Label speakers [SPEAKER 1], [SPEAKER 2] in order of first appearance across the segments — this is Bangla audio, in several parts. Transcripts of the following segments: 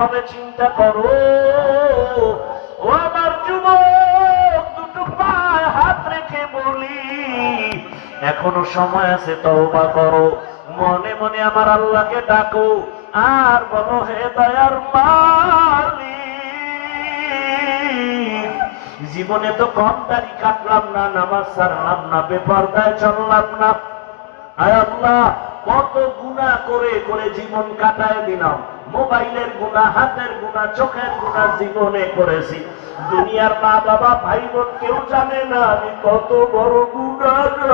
[SPEAKER 1] হবে চিন্তা করো। ও আমার যুবক, দুটো পায়ে হাত রেখে বলি, এখনও সময় আছে, তওবা করো। মনে মনে আমার আল্লাহকে ডাকো, আর বলো, হে দয়ার মালিক, জীবনে তো কম দাড়ি কাটলাম না, নামাজ ছাড়লাম না, বেপরদায় চললাম না। আয় আল্লাহ কত গুণা করে করে জীবন কাটায় দিলাম। মোবাইলের গুণা হাতের গুণা চোখের গুণা জীবনে করেছি। দুনিয়ার মা বাবা ভাই বোন কেউ জানে না আমি কত বড় গুণাগার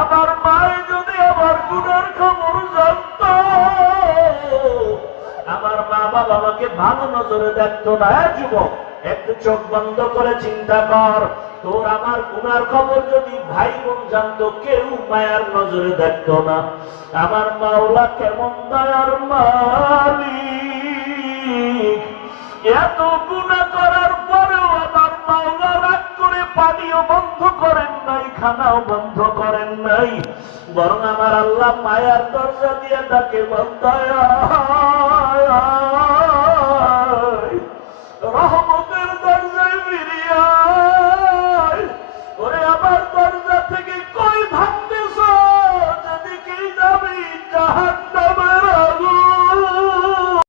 [SPEAKER 1] আমার মায়ে যদি আমার গুণার খবর জানত, আমার মা বাবা আমাকে ভালো নজরে দেখতো না। যুবক, একটু চোখ বন্ধ করে চিন্তা কর। তোর আমার গুনার খবর যদি ভাই বোন জানতো, কেউ মায়ার নজরে দেখতো না। আমার মাওলা কেমন দয়ার মালিক। এত গুণা করার পরেও আমার মাওলা রাগ করে পানিও বন্ধ করেন নাই, খানাও বন্ধ করেন নাই। বরং আমার আল্লাহ মায়ার দরজা দিয়ে তাকে বন্ধ parte